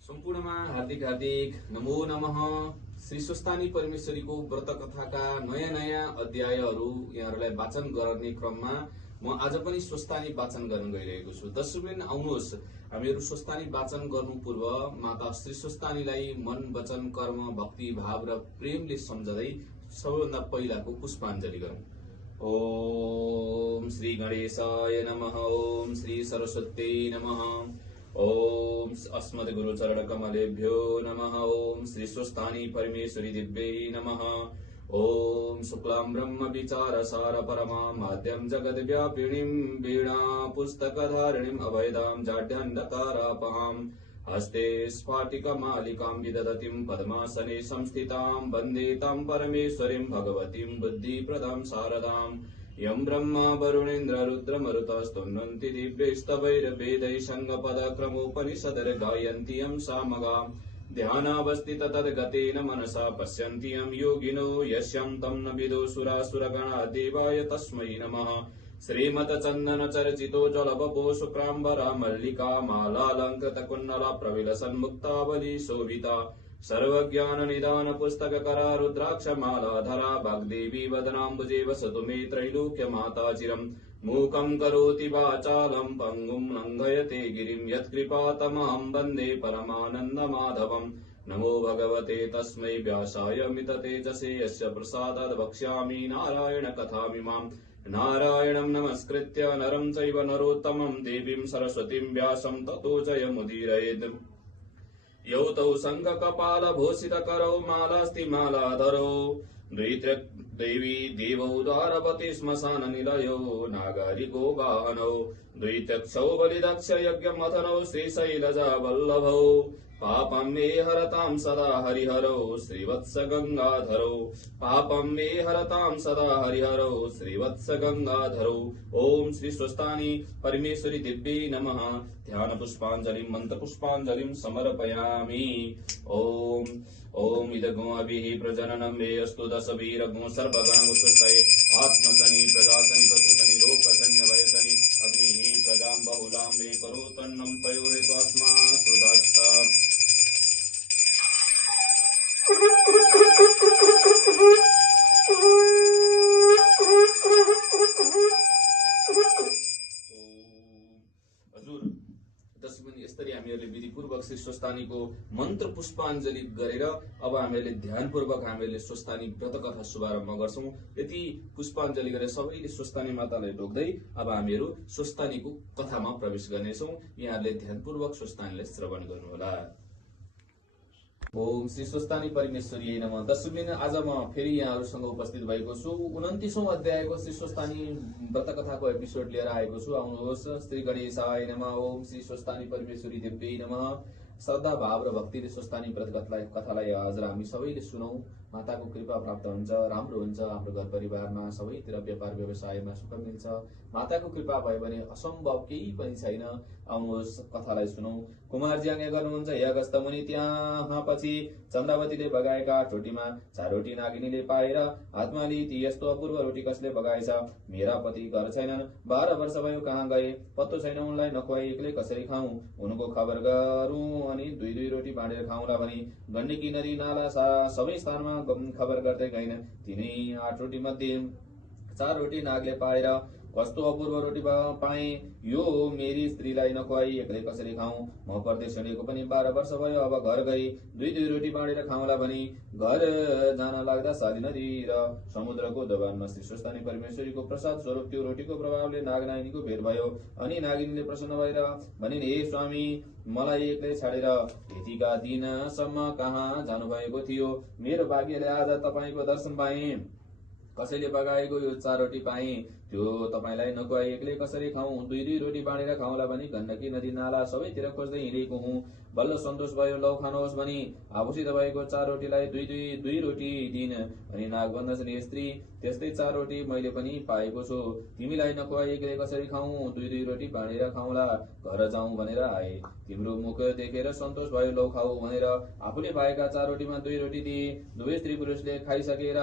सम्पूर्णमा हार्दिक हार्दिक नमो नमः। श्री स्वस्तानी परमेश्वरीको व्रत कथाका नयाँ अध्यायहरू यहाँहरूलाई वाचन गर्ने क्रममा म आज पनि स्वस्तानी वाचन गर्न गइरहेको छु। दर्शकवृन्द, आउनुहोस् हामीहरू स्वस्तानी वाचन गर्नु पूर्व माता श्री स्वस्तानीलाई मन वचन कर्म भक्ति भाव र प्रेमले सम्झदै सबैभन्दा पहिलाको पुष्पाञ्जली गरौं। ओम श्री गणेशाय नमः। ओम श्री सरस्वत्यै नमः। ओम अस्मद् गुरु चरण कमलेभ्यो नमः। ओम श्री स्वस्तानी परमेश्वरी दिव्यै नमः। ओम शुक्लां ब्रह्म विचार सार परमा माध्यम जगद व्यापिणीं वीणा पुस्तकधारिणीं अभयदां जाड्यान्धकारापहां हस्ते स्फाटिकमालिकां विदधतीं पद्मासने संस्थितां वन्दे तां परमेश्वरीं भगवतीं बुद्धिप्रदां शारदाम्। यं ब्रह्मा वरुणेन्द्र रुद्रमरुतस्तुन्वन्ति दिव्यैस्तवैर्वेदैः सङ्गपदक्रमोपनिषदर्गायन्ति यं सामगाम्। ध्यानावस्थित तद्गतेन मनसा पश्यन्ति यं योगिनो यस्यं तं न विदो सुरासुरगणा देवाय तस्मै नमः। श्रीमद्चन्दन चर्चितो जलवपो शुक्राम्बरा मल्लिका मालालङ्कृत कुण्डला प्रविलसन्मुक्तावली शोभिता सर्वज्ञान निदान पुस्तक करा रुद्राक्ष मालाधरा वाग्देवी वदनाम्बुजे वसतु मे त्रैलोक्य माता चिरम्। मूकं करोति वाचालं पङ्गुं लङ्घयते गिरिं यत्कृपातमहं वन्दे परमानन्द माधवम्। नमो भगवते तस्मै व्यासाय मिततेजसे यस्य प्रसादात् वक्ष्यामि नारायण कथामिमाम्। नारायणं नमस्कृत्य नरं चैव नरोत्तमं देवीं सरस्वतीं व्यासं ततो जयमुदीरयेत्। यौ तौ शङ्खकपालभूषितकरौ मालास्ति मालाधरौ देवी देवौ द्वारपति श्मशाननिलयौ नागरिको वाहनौ द्वित्यक्षौ बलिदक्ष यज्ञमथनौ श्रीशैलजा वल्लभौ पापं मे हरतां सदा हरिहरौ श्रीवत्स गंगाधरौ पापं मे हरतां सदा हरिहरौ श्रीवत्स गंगाधरौ। ओम श्री स्वस्तानी परमेश्वरी दिव्यै नमः। ध्यान पुष्पाञ्जलिं मंत्र पुष्पाञ्जलिं समर्पयामि। ओम ओम इदगो अभिः प्रजननं मे अस्तु दश वीरगो सर्वगणो सुस्तये आत्मसनि प्रजासनि पशुसनि लोकसन्य वयसनि अग्निः प्रजां बहुलां मे करोतन्नं पयोरे तस्मात् सुदत्ता। यसरी हामीहरूले विधिपूर्वक श्री स्वस्तानीको मन्त्र पुष्पाञ्जली गरेर अब हामीहरूले ध्यानपूर्वक हामीहरूले स्वस्तानी व्रत कथा शुभारम्भ गर्छौं। यति पुष्पाञ्जली गरेर सबैले स्वस्तानी मातालाई ढोक्दै अब हामीहरू स्वस्तानीको कथामा प्रवेश गर्नेछौं। यहाँहरूले ध्यानपूर्वक स्वस्तानीलाई श्रवण गर्नुहोला। ओम श्री स्वस्तानी परमेश्वरी नमः। दर्शकवृन्द, आज म फेरि यहाँहरूसँग उपस्थित भएको छु। 29औं अध्यायको श्री स्वस्तानी व्रत कथाको एपिसोड लिएर आएको छु। आउनुहोस्। श्री गणेशाय नमः। ओम श्री स्वस्तानी परमेश्वरी दिव्यै नमः। श्रद्धा भाव र भक्तिले स्वस्तानी व्रत कथालाई आज हामी सबैले सुनौं। माताको कृपा प्राप्त हुन्छ, राम्रो हुन्छ। हाम्रो घर परिवारमा सबैतिर व्यापार व्यवसायमा सुख मिल्छ। माताको कृपा भयो भने असम्भव केही पनि छैन। आउनुहोस् कथालाई सुनौं। कुमारजी आज्ञा गर्नुहुन्छ, हे अगस्त्य मुनि, त्यहाँ पछि चन्द्रावतीले बगाएका रोटीमा 4 रोटी नागिनीले पाएर हातमा लिई ती यस्तो अपूर्व रोटी कसले बगाएछ? मेरा पति घर छैनन्, 12 वर्ष भयो कहाँ गए? पत्तो छैन उनलाई, नखुवाई एक्लै कसरी खाऊं? उनको खबर गरौं अनि 2-2 रोटी बाँडेर खाउँला भनी गण्डकी नदी नाला सबै स्थानमा खबर गर्दै गइन। तिनै 8 रोटी मध्ये 4 रोटी नागले पाएर कस्तो अपूर्व रोटी पाए, यो मेरी स्त्रीलाई नखुवाई एक्लै कसरी खाऊं? म परदेश हिँडेको पनि 12 वर्ष भयो। अब घर गई 2-2 रोटी बाँडेर खाउँला भनी घर जान लाग्दा साली नदी र समुद्रको दबानमा श्री स्वस्तानी परमेश्वरीको प्रसाद स्वरूप त्यो रोटीको प्रभावले नागनागिनीको भेट भयो। अनि नागिनीले प्रसन्न भएर भनिन्, हे स्वामी, मलाई एक्लै छाडेर यतिका दिनसम्म कहाँ जानुभएको थियो? मेरो भाग्यले आज तपाईको दर्शन पाएँ। कसैले बगाएको यो 4 रोटी पाएँ, त्यो तपाईलाई नखुवाई एक्लै कसरी खाऊं? 2-2 रोटी बाँडेर खाउँला भनी गण्डकी नदी नाला सबैतिर खोज्दै हिँडेको हुँ। बल्ल सन्तोष भयो, लौ खानुहोस् भनी आफूसित भएको 4 रोटीलाई 2 रोटी दिन। अनि नाग भन्दछन्, हे स्त्री, त्यस्तै 4 रोटी मैले पनि पाएको छु। तिमीलाई नखुवाई एक्लै कसरी खाऊं? 2-2 रोटी बाँडेर खाउँला। घर जाउँ भनेर आए। तिम्रो मुख देखेर सन्तोष भयो, लौ खाऊ भनेर आफूले पाएका 4 रोटीमा 2 रोटी दिए। दुवै स्त्री पुरुषले खाइसकेर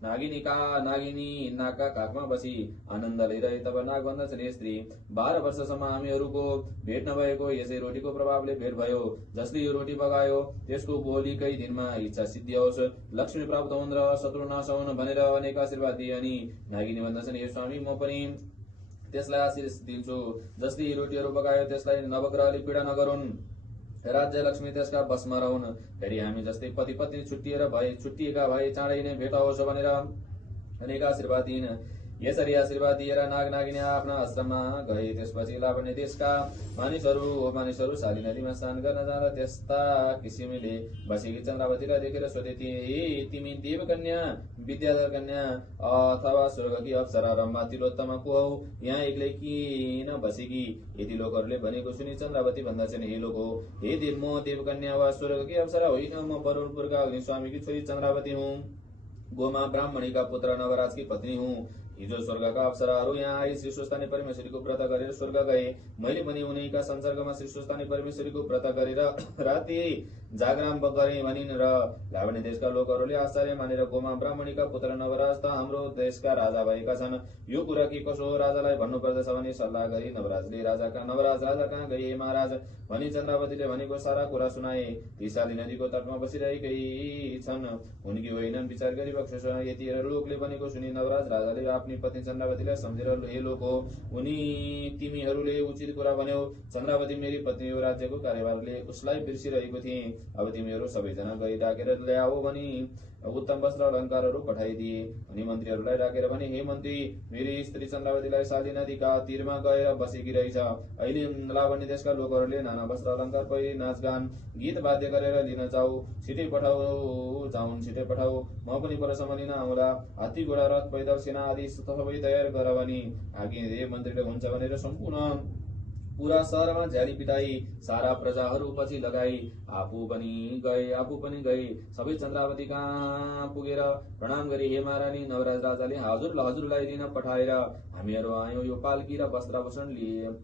नागिनी नागका काखमा बसी आनन्दले रहे। तब नाग भन्दछन्, हे स्त्री, 12 वर्षसम्म हामीहरूको भेट नभएको यसै रोटीको प्रभावले भेट भयो। जसले यो रोटी पकायो त्यसको भोलिकै दिनमा इच्छा सिद्धि होस्, लक्ष्मी प्राप्त हुन् र शत्रु नाश हुन् भनेर अनेक आशीर्वाद दिए। अनि नागिनी भन्दछन्, हे स्वामी, म पनि त्यसलाई आशीष दिन्छु। जसले यी रोटीहरू पकायो त्यसलाई नवग्रहले पीडा नगरून्, राज्य लक्ष्मी त्यसका बसमा रहन्। फेरि हामी जस्तै पति पत्नी छुट्टिएका भए चाँडै नै भेट होस् भनेर अनेक आशीर्वाद दिइन्। यसरी आशीर्वाद दिएर नाग नागिनी आफ्ना आश्रममा गए। त्यसपछि लावण्य देशका मानिसहरू शाली नदीमा स्नान गर्न जाँदा त्यस्ता किसिमले बसेकी चन्द्रावतीलाई देखेर सोधे, तिमी देवकन्या, विद्याधर कन्या अथवा स्वर्गकी अप्सरा रम्भा तिलोत्तमा को हौ? यहाँ एक्लै किन बसेकी? यति लोकहरूले भनेको सुनि चन्द्रावती भन्दछन्, हे लोक हो, हे देव, म देवकन्या वा स्वर्गकी अप्सरा होइन, म वरुणपुरका अग्निस्वामीकी छोरी चन्द्रावती हुँ। गोमा ब्राह्मणीका पुत्र नवराजकी पत्नी हुँ। हिजो स्वर्गका अप्सराहरू यहाँ आई श्री स्वस्थानी परमेश्वरीको व्रत गरेर स्वर्ग गए। मैले पनि उनीका संसर्गमा श्री स्वस्थानी परमेश्वरीको व्रत गरेर राति जागराम गरे भनिन्। र लावण्य देशका लोकहरूले आश्चर्य मानेर, गोमा ब्राह्मणीका पुत्र नवराज त हाम्रो देशका राजा भएका छन्, यो कुरा के कसो हो? राजालाई भन्नुपर्दछ भनी सल्लाह गरी नवराज राजा कहाँ गए महाराज भनी चन्द्रावतीले भनेको सारा कुरा सुनाए। ती शाली नदीको तटमा बसिरहेकै छन्, उनकी होइनन्, विचार गरी बक्सोस्। यति लोकले भनेको सुनि नवराज राजाले आफ्नी पत्नी चन्द्रावतीलाई सम्झेर, हे लोक हो, उनी तिमीहरूले उचित कुरा भन्यौ। चन्द्रावती मेरी पत्नी हो, राज्यको कार्यभारले उसलाई बिर्सिरहेको थिए। अब तिमीहरू सबैजना गई डाकेर ल्याओ भनी उत्तम वस्त्र अलङ्कारहरू पठाइदिए। अनि मन्त्रीहरूलाई डाकेर भने, हे मन्त्री, मेरी स्त्री चन्द्रावतीलाई शाली नदीका तीरमा गएर बसेकी रहेछ। अहिले लावण्य देशका लोकहरूले नाना वस्त्र अलङ्कार परि नाचगान गीत वाद्य गरेर लिन जाऊ, छिटै पठाऊ। म पनि परसम्म लिन आउँला। हात्ती घोडा रथ पैदल सेना आदि सबै तयार गर भनी आज्ञा मन्त्रीले हुन्छ भनेर सम्पूर्ण पूरा शहरमा झ्याली पिटाई सारा प्रजाहरू पछि लगाई। आफू पनि गए। सबै चन्द्रावती कहाँ पुगेर प्रणाम गरी, हे महारानी, नवराज राजाले हजुरलाई दिन पठाएर हामीहरू आयौं, यो पाल्की र वस्त्राभूषण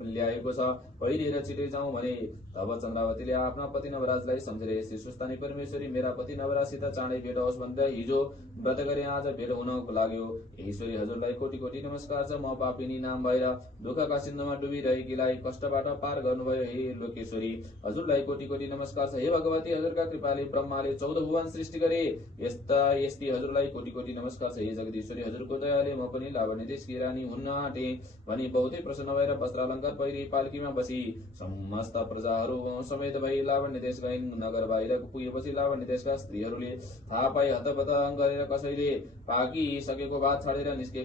ल्याएको छ, पहिरेर छिटै जाउँ भने। तब चन्द्रावतीले आफ्ना पति नवराजलाई सम्झेर, श्री स्वस्थानी परमेश्वरी, मेरा पति नवराजसित चाँडै भेट होस् भनेर हिजो व्रत गरे, आज भेट हुन लाग्यो। ईश्वरी, हजुरलाई कोटी कोटी नमस्कार छ। म पापिनी नाम भएर दुःखका सिन्धुमा डुबिरहेकीलाई कष्टबाट पार गर्नुभयो। हे लोकेश्वरी, हजुरलाई कोटी कोटी नमस्कार छ। हे भगवती, हजुरका कृपाले ब्रह्माले 14 भुवन सृष्टि गरे, यस्ती हजुरलाई कोटी कोटी नमस्कार छ। हे जगदीश्वरी, हजुरको दयाले म पनि लावण्य देशकी रानी हुन्न आँटे भनी बहुतै प्रसन्न भएर वस्त्र अलङ्कार पहिरी पाल्कीमा बसी समस्त प्रजाहरू समेत भई लावण्य देश गइन्। नगर बाहिर पुगेपछि लावण्य देशका स्त्रीहरूले थाहा पाई हतपत गरेर कसैले पाकिसकेको भात छाडेर निस्के,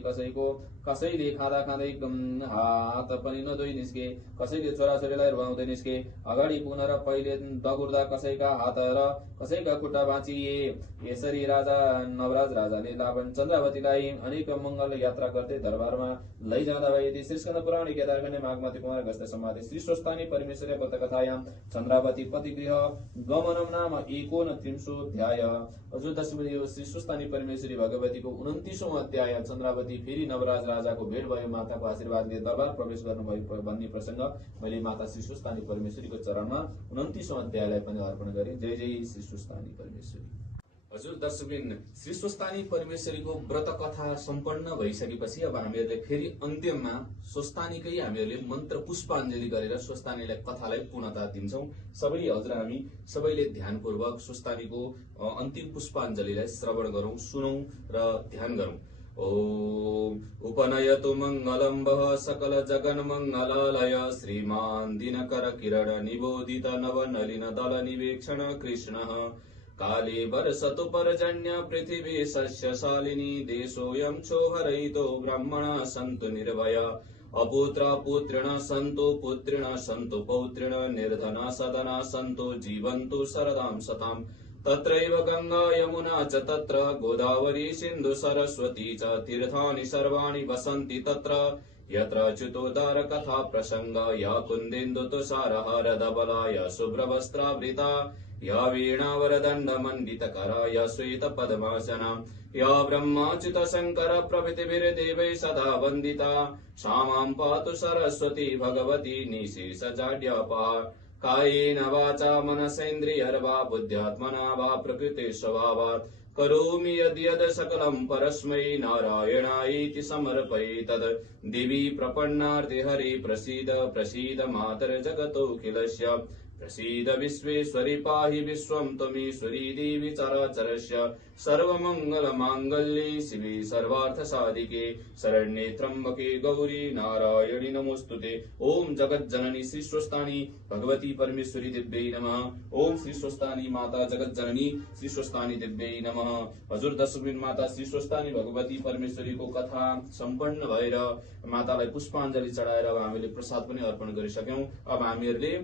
कसैले खाँदा खाँदै हात पनि नधोई निस्के, कसैले छोराछोरीलाई रुवाउँदै निस्के। अगाडि पुग्न र पहिले दगुर्दा कसैका हात र कसैका खुट्टा भाँचिए। यसरी नवराज राजाले लावण्य चन्द्रावतीलाई अनेक मंगल यात्रा गर्दै दरबारमा लैजाँदा भए। यति श्रीस्कन्द पुराण केदारखण्डे माघमती कुमार गस्ते संवादे श्री स्वस्थानी परमेश्वरी व्रतकथायां चन्द्रावती पतिगृह गमनम नाम 29 हजुर दशमी श्री स्वस्थानी परमेश्वरी भगवतीको 29औं अध्याय चन्द्रावती फेरि नवराज राजाको भेट भयो, माताको आशीर्वादले दरबार प्रवेश गर्नुभयो भन्ने प्रसंग मैले माता श्री स्वस्थानी परमेश्वरीको चरणमा 29औं अध्यायलाई पनि अर्पण गरे। जय जय श्री स्वस्थानी परमेश्वरी। हजुर दर्शकबिन, श्री स्वस्थानी परमेश्वरीको व्रत कथा सम्पन्न भइसकेपछि अब हामीहरूले फेरि अन्त्यमा स्वस्थानीकै हामीहरूले मन्त्र पुष्पाञ्जली गरेर स्वस्थानीलाई कथालाई पूर्णता दिन्छौं। हामी सबैले ध्यानपूर्वक स्वस्थानीको अन्तिम पुष्पाञ्जलीलाई श्रवण गरौं, सुनौं र ध्यान गरौं। ओम उपनयतु मंगलम वः सकल जगन मंगलालय श्रीमान दिनकर किरण निबोधित नव नलिन दल निवेक्षण कृष्णः काले वर्षतु पर्जन्य पृथिवी सस्यशालिनी देशोऽयं क्षोभरहितो ब्राह्मणाः सन्तु निर्भया अपुत्र पुत्रिणः सन्तु पुत्रिणः सन्तु पौत्रिणः निर्धना सदना सन्तु जीवन्तु शरदां शताम् तत्रैव गंगा यमुना च तत्र गोदावरी सिन्धु सरस्वती च तीर्थानि सर्वाणि वसन्ति तत्र यत्र च्युतोदर कथा प्रसंग या कुन्देन्दु तुषारहार धवला या शुभ्रवस्त्रावृता या वीणावरदण्ड मण्डितकरा या श्वेत पद्मासना या ब्रह्माच्युत शंकर प्रभृतिभिर्देवैः सदा वन्दिता सा मां पातु सरस्वती भगवती निशेषजाड्यापहा कायेन वाचा मनसेन्द्रियर्वा बुद्ध्यात्मना वा प्रकृते स्वभावात् करोमि यद्यद् सकलं परस्मै नारायणायेति समर्पये तद् देवी प्रपन्नार्थे हरे प्रसीद प्रसीद मातर जगतोऽखिलस्य प्रसीद विश्वेश्वरि पाहि विश्वं त्वमीश्वरी देवी चराचरस्य सर्वमङ्गलमाङ्गल्ये शिवे सर्वार्थसाधिके शरण्ये त्र्यम्बके गौरी नारायणि नमोस्तुते। ओम जगज्जननी श्री स्वस्थानी भगवती परमेश्वरी दिव्यै नमः। ओम श्री स्वस्थानी माता जगज्जननी श्री स्वस्थानी दिव्यै नमः। हजुर दशमीन माता श्री स्वस्थानी भगवती परमेश्वरीको कथा सम्पन्न भएर मातालाई पुष्पाञ्जली चढाएर अब हामीले प्रसाद पनि अर्पण गरिसक्यौं। अब हामीहरूले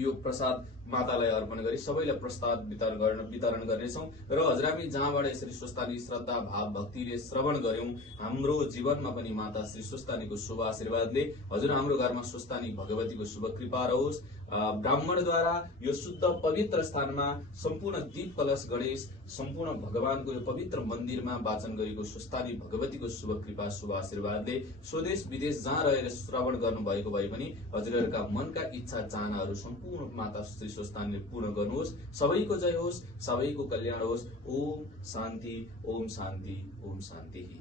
यो प्रसाद मातालाई अर्पण गरी सबैलाई प्रसाद वितरण गर्नेछौं र हजुरहामी जहाँबाट यसरी स्वस्थानी श्रद्धा भाव भक्तिले श्रवण गर्यौं हाम्रो जीवनमा पनि माता श्री स्वस्थानीको शुभ आशीर्वादले हजुर हाम्रो घरमा स्वस्थानी भगवतीको शुभ कृपा रहोस्। ब्राह्मणद्वारा यो शुद्ध पवित्र स्थानमा सम्पूर्ण दीप कलश गणेश सम्पूर्ण भगवानको यो पवित्र मन्दिरमा वाचन गरेको स्वस्थानी भगवतीको शुभ कृपा शुभ आशीर्वादले स्वदेश विदेश जहाँ रहेर श्रवण गर्नुभएको भए पनि हजुरहरूका मनका इच्छा चाहनाहरू सम्पूर्ण माता श्री स्वस्थानीले पूर्ण गर्नुहोस्। सबैको जय होस्, सबैको कल्याण होस्। ओम शान्ति ओम शान्ति ओम शान्ति।